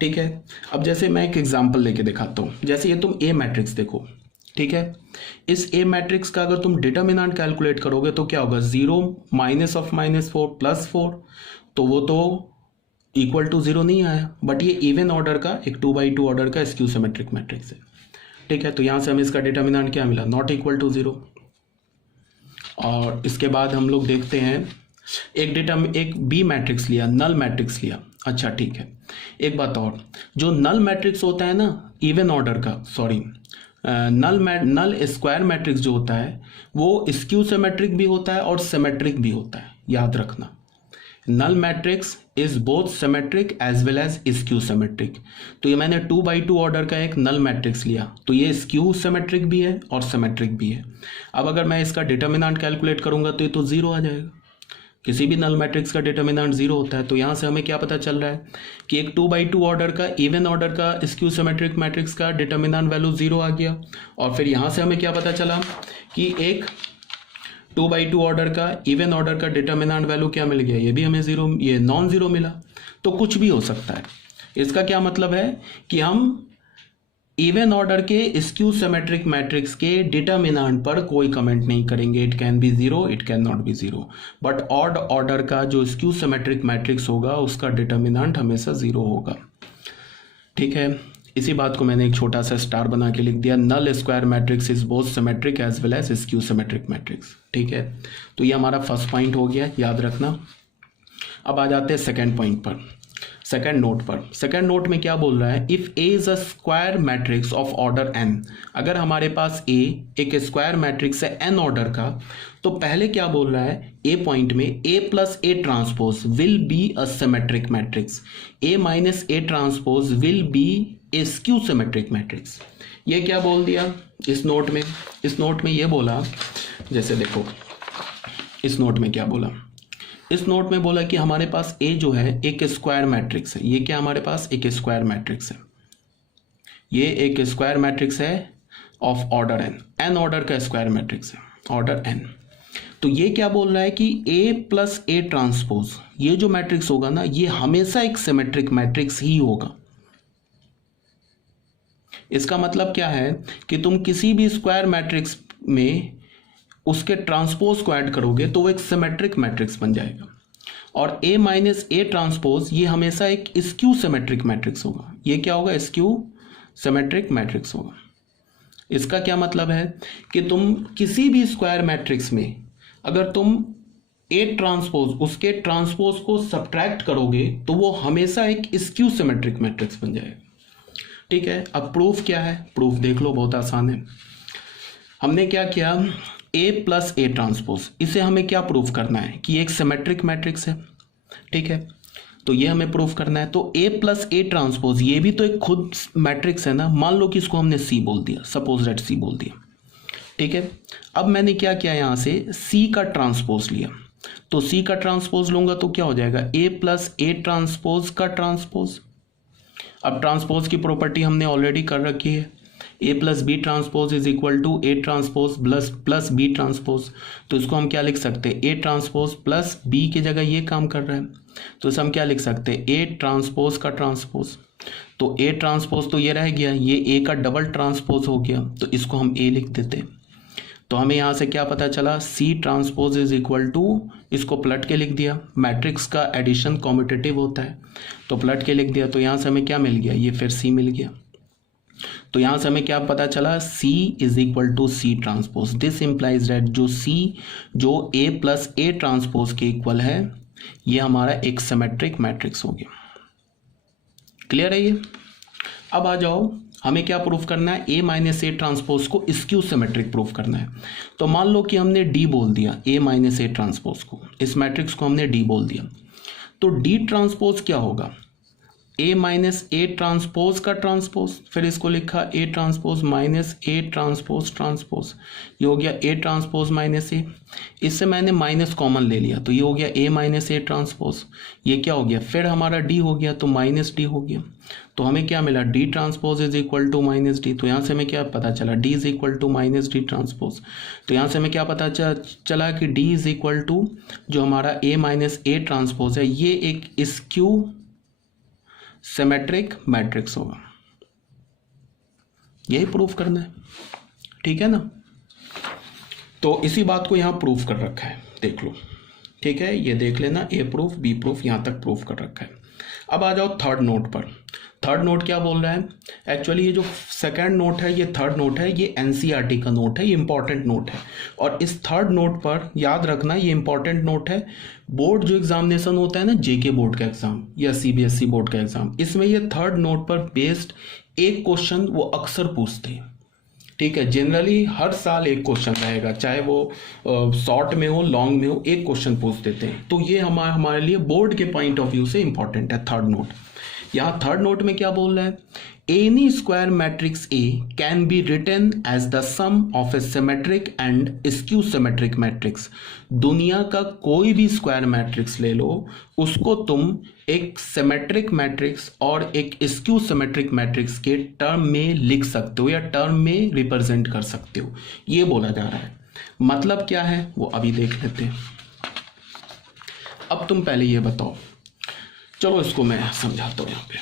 ठीक है। अब जैसे मैं एक एग्जांपल लेके दिखाता हूँ, जैसे ये तुम ए मैट्रिक्स देखो, ठीक है। इस ए मैट्रिक्स का अगर तुम डिटर्मिनेंट कैलकुलेट करोगे तो क्या होगा, 0 माइनस ऑफ -4 +4, तो वो तो इक्वल टू 0 नहीं आया, बट ये इवन ऑर्डर का एक 2/2 ऑर्डर का स्क्यू सिमेट्रिक मैट्रिक्स है, ठीक है। तो यहाँ से हमें इसका डिटर्मिनेंट क्या मिला, नॉट इक्वल टू 0। और इसके बाद हम लोग देखते हैं एक बी मैट्रिक्स लिया, नल मैट्रिक्स लिया। अच्छा ठीक है, एक बात और, जो नल मैट्रिक्स होता है ना इवन ऑर्डर का, सॉरी नल स्क्वायर मैट्रिक्स जो होता है वो स्क्यू सिमेट्रिक भी होता है और सिमेट्रिक भी होता है, याद रखना। Null matrix is both symmetric as well as skew symmetric. तो ये मैंने 2/2 ऑर्डर का एक नल मैट्रिक्स लिया, तो ये स्क्यू सिमेट्रिक भी है और सिमेट्रिक भी है। अब अगर मैं इसका डिटर्मिनेंट कैलकुलेट करूंगा तो ये तो 0 आ जाएगा, किसी भी नल मैट्रिक्स का डिटर्मिनेंट 0 होता है। तो यहाँ से हमें क्या पता चल रहा है कि एक 2/2 ऑर्डर का इवन ऑर्डर का स्क्यू सिमेट्रिक मैट्रिक्स का डिटर्मिनेंट वैल्यू 0 आ गया। और फिर यहाँ से हमें क्या पता चला कि एक 2/2 ऑर्डर का इवन ऑर्डर का डिटर्मिनेंट वैल्यू क्या मिल गया, ये भी हमें 0, ये नॉन 0 मिला। तो कुछ भी हो सकता है। इसका क्या मतलब है कि हम इवन ऑर्डर के स्क्यू सिमेट्रिक मैट्रिक्स के डिटर्मिनेंट पर कोई कमेंट नहीं करेंगे। It can be 0, it can not be 0, but odd order का जो स्क्यू सिमेट्रिक मैट्रिक्स होगा उसका डिटर्मिनेंट हमेशा 0 होगा, ठीक है। इसी बात को मैंने एक छोटा सा स्टार बना के लिख दिया, null square matrix is both symmetric as well as skew symmetric matrix, ठीक है। तो ये हमारा फर्स्ट पॉइंट हो गया, याद रखना। अब आ जाते हैं सेकेंड पॉइंट पर, सेकेंड नोट पर। सेकेंड नोट में क्या बोल रहा है, if A is a square matrix of order n, अगर हमारे पास ए एक स्क्वायर मैट्रिक्स है n ऑर्डर का, तो पहले क्या बोल रहा है ए पॉइंट में, A plus A transpose will be a symmetric matrix, A minus A transpose will be a skew symmetric matrix. ये क्या बोल दिया इस नोट में, इस नोट में ये बोला, जैसे देखो इस नोट में क्या बोला, इस नोट में बोला कि हमारे पास ए जो है एक स्क्वायर मैट्रिक्स है। ये क्या हमारे पास एक स्क्वायर मैट्रिक्स है, ये एक स्क्वायर मैट्रिक्स है ऑफ ऑर्डर एन ऑर्डर का स्क्वायर मैट्रिक्स है, ऑर्डर एन। तो ये क्या बोल रहा है कि ए प्लस ए ट्रांसपोज, ये जो मैट्रिक्स होगा ना ये हमेशा एक सिमेट्रिक मैट्रिक्स ही होगा। इसका मतलब क्या है कि तुम किसी भी स्क्वायर मैट्रिक्स में उसके ट्रांसपोज को ऐड करोगे तो वो एक सिमेट्रिक मैट्रिक्स बन जाएगा। और ए माइनस ए ट्रांसपोज ये हमेशा एक स्क्यू सिमेट्रिक मैट्रिक्स होगा। ये क्या होगा, स्क्यू सिमेट्रिक मैट्रिक्स होगा। इसका क्या मतलब है कि तुम किसी भी स्क्वायर मैट्रिक्स में अगर तुम ए ट्रांसपोज उसके ट्रांसपोज को सब्ट्रैक्ट करोगे तो वो हमेशा एक स्क्यू सिमेट्रिक मैट्रिक्स बन जाएगा, ठीक है। अब प्रूफ क्या है, प्रूफ देख लो, बहुत आसान है। हमने क्या किया, ए प्लस ए ट्रांसपोज, इसे हमें क्या प्रूफ करना है कि एक सिमेट्रिक मैट्रिक्स है, ठीक है। तो ये हमें प्रूफ करना है। तो ए प्लस ए ट्रांसपोज ये भी तो एक खुद मैट्रिक्स है ना। मान लो कि इसको हमने सी बोल दिया, सपोज दैट सी बोल दिया, ठीक है। अब मैंने क्या किया, यहां से सी का ट्रांसपोज लिया, तो सी का ट्रांसपोज लूंगा तो क्या हो जाएगा, ए प्लस ए ट्रांसपोज का ट्रांसपोज। अब ट्रांसपोज की प्रॉपर्टी हमने ऑलरेडी कर रखी है, A plus B transpose is equal to A transpose plus B transpose. तो इसको हम क्या लिख सकते हैं, ए ट्रांसपोज प्लस बी की जगह ये काम कर रहा है, तो इसे हम क्या लिख सकते हैं, ए ट्रांसपोज का ट्रांसपोज। तो ए ट्रांसपोज तो ये रह गया, ये ए का डबल ट्रांसपोज हो गया, तो इसको हम ए लिख देते। तो हमें यहाँ से क्या पता चला, C transpose is equal to, इसको पलट के लिख दिया, मैट्रिक्स का एडिशन कॉम्पिटिटिव होता है तो पलट के लिख दिया। तो यहाँ से हमें क्या मिल गया, ये फिर सी मिल गया। तो यहां से हमें क्या पता चला, C is equal to C transpose. This implies that जो C जो A प्लस ए ट्रांसपोज के इक्वल है, ये हमारा एक सिमेट्रिक मैट्रिक्स हो गया। क्लियर है ये। अब आ जाओ, हमें क्या प्रूफ करना है, A माइनस ए ट्रांसपोज को स्क्यू सिमेट्रिक प्रूफ करना है। तो मान लो कि हमने D बोल दिया, A माइनस ए ट्रांसपोज को, इस मैट्रिक्स को हमने D बोल दिया, तो D ट्रांसपोज क्या होगा, ए माइनस ए ट्रांसपोज का ट्रांसपोज, फिर इसको लिखा A transpose minus A transpose transpose, ये हो गया ए ट्रांसपोज माइनस ए। इससे मैंने माइनस कॉमन ले लिया तो ये हो गया ए माइनस ए ट्रांसपोज। ये क्या हो गया, फिर हमारा डी हो गया तो माइनस डी हो गया। तो हमें क्या मिला, D transpose is equal to minus D. तो यहाँ से हमें क्या पता चला, D is equal to minus D transpose. तो यहाँ से हमें क्या पता चला कि डी इज इक्वल टू जो हमारा ए माइनस ए ट्रांसपोज है, ये एक स्क्यू सिमेट्रिक मैट्रिक्स होगा। यही प्रूफ करना है, ठीक है ना। तो इसी बात को यहां प्रूफ कर रखा है, देख लो, ठीक है। ये देख लेना, ए प्रूफ बी प्रूफ यहां तक प्रूफ कर रखा है। अब आ जाओ थर्ड नोट पर। थर्ड नोट क्या बोल रहा है? एक्चुअली ये जो सेकंड नोट है, ये थर्ड नोट है, ये एनसीईआरटी का नोट है, ये इंपॉर्टेंट नोट है। और इस थर्ड नोट पर याद रखना, ये इंपॉर्टेंट नोट है। बोर्ड जो एग्जामिनेशन होता है ना, जेके बोर्ड का एग्जाम या सीबीएसई बोर्ड का एग्जाम, इसमें ये थर्ड नोट पर बेस्ड एक क्वेश्चन वो अक्सर पूछते हैं, ठीक है। जनरली हर साल एक क्वेश्चन रहेगा, चाहे वो शॉर्ट में हो लॉन्ग में हो, एक क्वेश्चन पूछ देते हैं। तो ये हमारे लिए बोर्ड के पॉइंट ऑफ व्यू से इंपॉर्टेंट है थर्ड नोट। यहाँ थर्ड नोट में क्या बोल रहा है? Any square matrix A can be written as the sum of a symmetric and skew symmetric matrix. दुनिया का कोई भी स्क्वायर मैट्रिक्स ले लो, उसको तुम एक सिमेट्रिक मैट्रिक्स और एक स्क्यू सिमेट्रिक मैट्रिक्स के टर्म में लिख सकते हो या टर्म में रिप्रेजेंट कर सकते हो, ये बोला जा रहा है। मतलब क्या है वो अभी देख लेते हैं। अब तुम पहले ये बताओ, चलो इसको मैं समझाता हूं यहाँ पे।